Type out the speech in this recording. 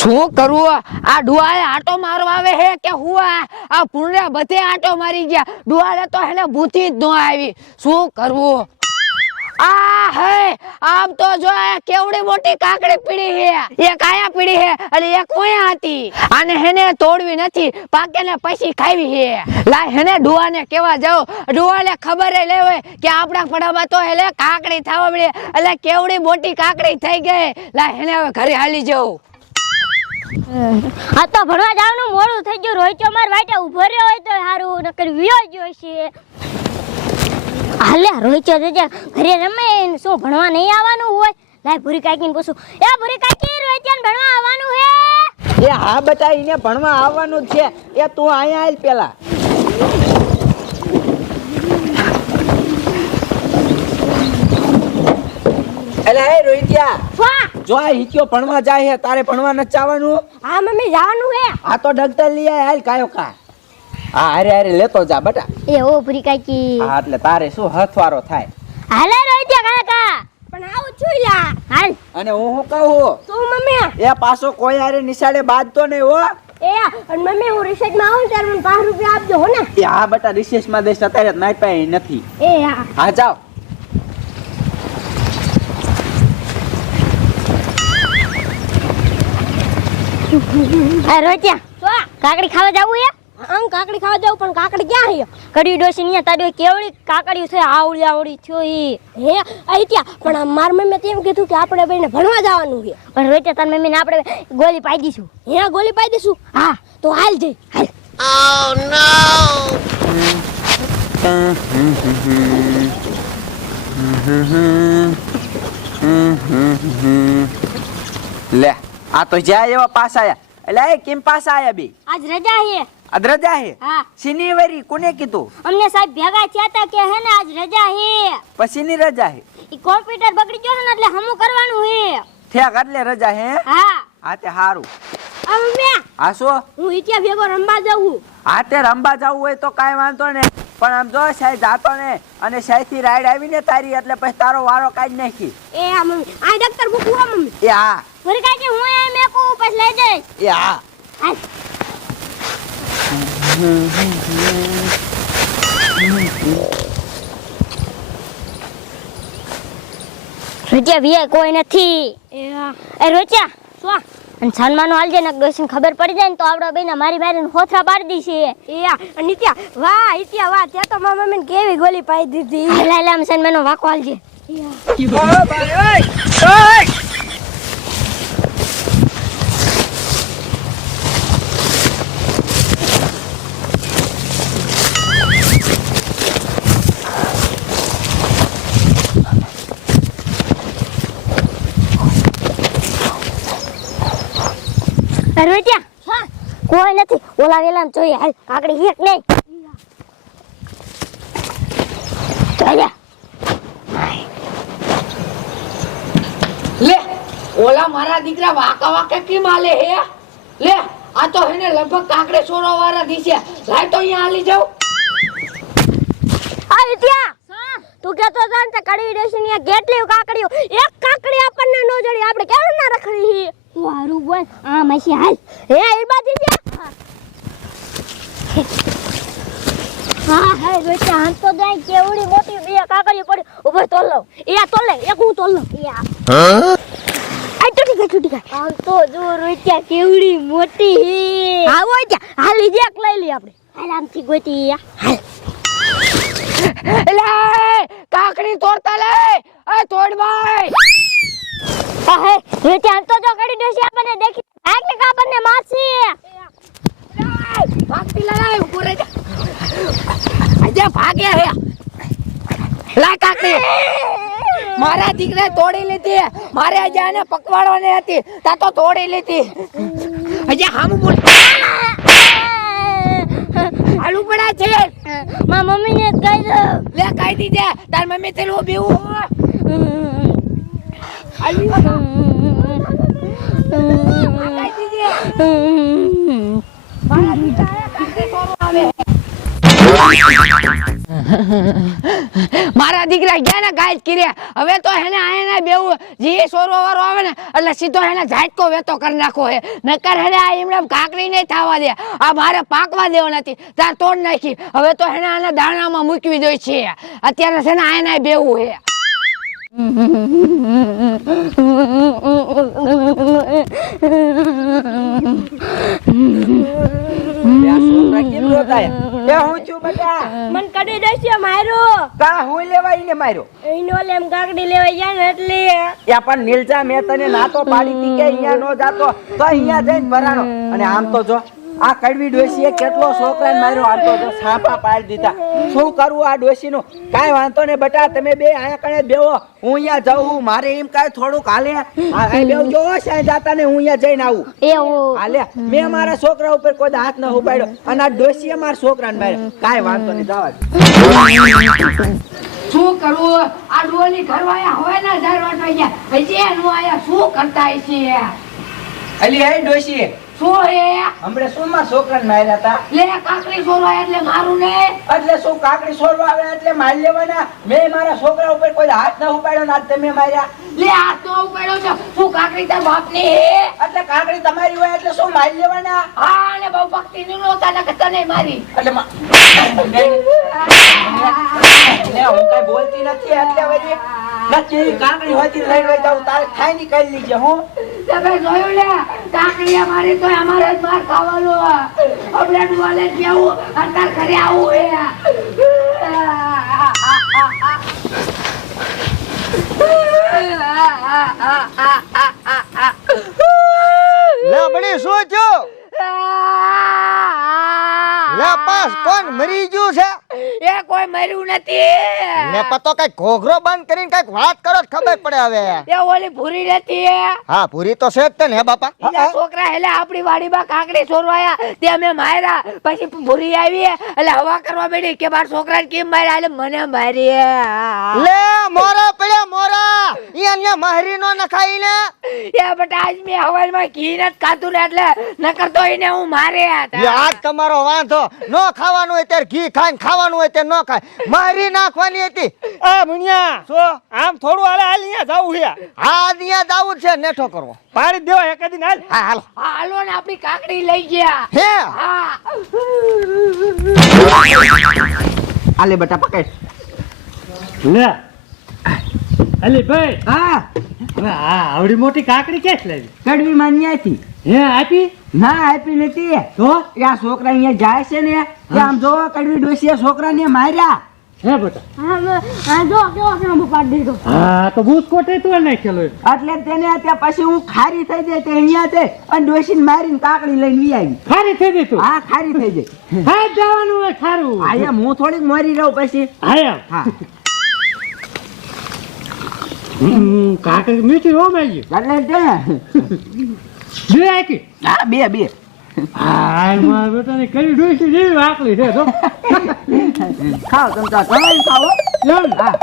શું કરવું? આ ડુઆએ આટો મારવા આવે હે કે હુઆ? આ પુણ્ય બધે આટો મારી ગયા. ડુઆએ તો એને બુદ્ધિ જ ન આવી. શું કરવું? આ હે આમ તો જો કેવડી મોટી કાકડી પીડી હે. એક આયા પીડી હે અને એક ઓયા હતી. આને હેને તોડવી નથી, પાકે ને પછી ખાવી હે. લાય હેને ડુઆને કેવા જાવ. ડુઆને ખબર ય લેવે કે આપણા પડામાં તો હેલે કાકડી થાવા મળી. એટલે કેવડી મોટી કાકડી થઈ ગઈ. લાય હેને હવે ઘરે હાલી જાવ. આ તો ભણવા જવાનું મોડું થઈ ગયું. રોહિત માર વાટે ઉભો રહ્યો હોય તો સારું, નકર વિયો ગયો છે. હાલે રોહિત જજે ઘરે રમે. શું ભણવા નહીં આવવાનું હોય? લાય ભૂરી કાકીને પૂછું. એ ભૂરી કાકી, રોહિત ભણવા આવવાનું હે? એ હા બેટા, એને ભણવા આવવાનું જ છે. એ તું અહીંયા આવ પેલા. એલા એ રોહિતિયા, વાહ જો આ હિત્યો ભણવા જાય છે, તારે ભણવા નથી જવાનું? હા મમ્મી જવાનું હે. આ તો ડગટર લઈ આય, હાલ કાયો કા. હા અરે અરે લેતો જા બેટા. એ ઓ ભૂરી કાકી, હા એટલે તારે શું હથવારો થાય. હાલે રોહિત કાકા પણ આવું છું લા. હાલ. અને હું શું કહું? તું મમ્મી એ પાછો કોઈ હારે નિશાળે બાંધતો નહીં હો. એ અને મમ્મી હું રિસર્ચમાં આવું ત્યારે મને 5 રૂપિયા આપજો હો ને. એ હા બેટા, રિસેસમાં દેશ અત્યારે મારી પાસે નથી. એ હા હા જાઓ. આ રોટિયા કાકડી ખાવા જાવું હે? આમ કાકડી ખાવા જાવ, પણ કાકડી ક્યાં હે? કડી ડોસી ની તાડી કેવડી કાકડી છે, આવડી આવડી થયો ઈ. હે આઈત્યા, પણ માર મમ્મી તેમ કીધું કે આપણે બેને ભણવા જવાનું છે. પણ રોટિયા તાર મમ્મીને આપણે ગોળી પાઈ દીશું. હે ગોળી પાઈ દીશું? હા તો હાલ જઈ હાલ. Oh no! લે આ તો જ્યાં એવા પાસ આયા. એટલે એ કેમ પાસ આયા બે? આજ રજા હે. આજ રજા હે? હા. શનિવારી કોને કીધું? અમને સાહેબ ભેગા થયા તા કે હે ને આજ રજા હે. પછીની રજા હે? ઈ કોમ્પ્યુટર બગડી ગયો છે ને એટલે હમું કરવાનું હે. ઠેક એટલે રજા હે? હા. હા તે હારું. આ મમ્મી હા શું? હું ઇતિયા ભેગો રમવા જાઉં. હા તે રમવા જવું હોય તો કાંઈ વાંધો ને, પણ આમ જો સાહેબ જાતો ને અને સાહેબથી રાઈડ આવી ને તારી એટલે પછી તારો વારો કાઢી નાખી. એ આ મમ્મી આ ડોક્ટર મૂકું હો મમ્મી. એ હા. વરી કાકી હું આ મેકું પછી લઈ જઈશ. એ હા. હાલ. રોટિયા વિયા કોઈ નથી. એ રોટિયા શું? અને છાનમાનો હાલજે ને ડોસીને ખબર પડી જાય ને તો આપડા બેના મારી મારીને હોથરા પાડી દીશે. એ નિત્યા વાહ ઇત્યા વાહ, ત્યાં તો મારા મમ્મીને કેવી ગોલી પાઈ દીધી. હાલ આમ છાનમાનો વાકો હાલજે. રોટિયા કોઈ નથી, ઓલા વેલા જોઈએ. હાલ કાકડી હેક નહીં ચાલ્યા. લે ઓલા મારા દીકરા વાકા વાકે કેમ હાલે હે? લે આ તો હેને લગભગ કાકડે સોરો વાળા દીશે. લાય તો અહીંયા હાલી જાવ. આ ઇતિયા તું કેતો હતા ને કડી ડેશન ની કેટલી કાકડીઓ, એક કાકડી આપણને નો જડી, આપણે કેવું ના રખડી. વારું બોલ આ મસી હાલ. હે ઈબાજી જા. હા હે રોચા હાથ તો જાય કેવડી મોટી બે કાકડીઓ પડી. ઉભો તોલ લો. એ તોલ લે, એક હું તોલ લો. હા આ તો ઠીક છે. આમ તો જો રોચા કેવડી મોટી હે. હા હોય જા હાલ લીજે એક લઈ લી આપણે. હાલ આમથી ગોતી હાલ. લે કાકડી તોડતા લે. એ તોડ ભાઈ. હે રોચા આમ તો જો કડી ડોસી આપણને દેખી આગ ને આપણને મારશે. ભાગતી લે ઉપર રે. આજે ભાગ્યા હે. લા કાકડી મારા દીકરે તોડી લીધી. મારે આજે આને પકવાડવાની હતી, તા તો તોડી લીધી. આજે હામું બોલ. આલુ પડા છે. માર મમ્મી ને કહી દો. લે કહી દીજે. તાર મમ્મી તે લો બેવું. આલુ કહી દીજે. મારા દીકરા કાકડી તોડવા આવે. મારા દીકરા ગયા ને ગાય કર્યા હવે તો હેને આયને બેવું જે સોરો વારો આવે ને એટલે સીધો હેને ઝાટકો વેતો કરી નાખો હે નકર હેને આ એમણે કાકડી નહીં થવા દે આ મારે પાકવા દેવો નથી તાર તોડ નાખી હવે તો હેને આને દાણામાં મૂકવી દો છે અત્યારે છે ને આયને બેવું હે હું છું બેટા મન કડી દેશે માર્યો કા હું લેવા ઈને માર્યો એનો લેમ કાકડી લેવા ગયા ને એટલે યા પણ નીલજા મેં તને નાતો પાડી તી કે અહીંયા નો જાતો તો અહીંયા જઈને ભરાણો અને આમ તો જો આ કડવી ડોશીએ કેટલો છોકરાને માર્યો આમ તો જો છાપા પાડી દીધા શું કરવું આ ડોશીનું કાંઈ વાંધો ને બેટા તમે બે આયા કણે બેહો હું અહીંયા જાઉં મારે એમ કાંઈ થોડુંક હાલે આ બેહજો સાંઈ જાતા ને હું અહીંયા જઈને આવું એવું હાલે મેં મારા છોકરા ઉપર કોઈ હાથ ન ઉપાડ્યો અને આ ડોશીએ મારા છોકરાને માર્યો કાંઈ વાંધો નહીં જવા દે શું કરવું આ ડોલી ઘરવાયા હોય ને 1000 વાટવા ગયા હજી એનું આયા શું કરતા છે અલી હે ડોશી શું હે હમણે શું માં છોકરાને માર્યા હતા લે કાકડી છોડવા એટલે મારું ને એટલે શું કાકડી છોડવા આવે એટલે મારી લેવાના મેં મારા છોકરા ઉપર કોઈ હાથ ન ઉપાડ્યો ને આજ તમે માર્યા લે આ તો ઉપાડ્યો છે શું કાકડી તાર બાપ ની હે એટલે કાકડી તમારી હોય એટલે શું મારી લેવાના હા ને બહુ ભક્તિ ની નોતા ને તને મારી એટલે ને હું કઈ બોલતી નથી એટલે વળી નથી કાકડી હોતી લઈને વઈ જાઉં તારે ખાઈ ની કરી લીજે હું તમે જોયું લે કાકડી મારી તો અમારે જ માર ખાવાનો આપણે ડુવાલે કેવું અંતર ઘરે આવું હે લે બડી શું થયું લે પાસ કોણ મરી ગયું છે એ કોઈ મર્યું નથી ને પતો કઈ ઘોઘરો બંધ કરીને કઈક વાત કરો તો ખબર પડે હવે એ ઓલી ભૂરી નથી હા પૂરી તો છે જ તે ને હે બાપા એના છોકરા હેલે આપણી વાડીમાં કાકડી છોરવાયા તે અમે માર્યા પછી ભૂરી આવી એટલે હવા કરવા બેઠી કે મારા છોકરાને કેમ માર્યા એટલે મને મારી લે મોરા પડ્યા મોરા અહીંયા મહરી નો નખાઈ ને એ બટા આજ મેં હવાલમાં ઘી નથી ખાતું ને એટલે નકર તો એને હું મારે એ આજ તમારો વાંધો નો ખાવાનું હોય ત્યારે ઘી ખાઈને ખાવાનું હોય ત્યારે નો ખાય મારી નાખવાની હતી આ મુનિયા સો આમ થોડું હાલે હાલ અહીંયા જાવું છે હા અહીંયા જાવું છે નેઠો કરવો પાડી દેવા એક દિન હાલ હા હાલો હાલો ને આપણી કાકડી લઈ ગયા હે હા આલે બેટા પકડ લે અલી ભાઈ હા હા આવડી મોટી કાકડી કેસ લાવી કડવી માન્યાથી હે આપી ના આપી નથી તો આ છોકરા અહીંયા જાય છે ને કે આમ જો કડવી ડોશીએ છોકરાને માર્યા હે બેટા હા જો કેવો કેવો પાડી દીધો હા તો બુસ્કોટે તો નાખેલો એટલે તેને ત્યાં પછી હું ખારી થઈ જાય તે અહીંયા તે અને ડોશીને મારીને કાકડી લઈને વી આવી ખારી થઈ ગઈ તું હા ખારી થઈ જાય હા જવાનું હોય ખારું આયા હું થોડીક મરી રહું પછી હા હા કાકડી મીઠી હો મેજી એટલે તે બે આકી હા બે હા મારા બેટાને કરી ડોસી જેવી આકલી છે તો ખાઓ તમે ખાઓ એમ હા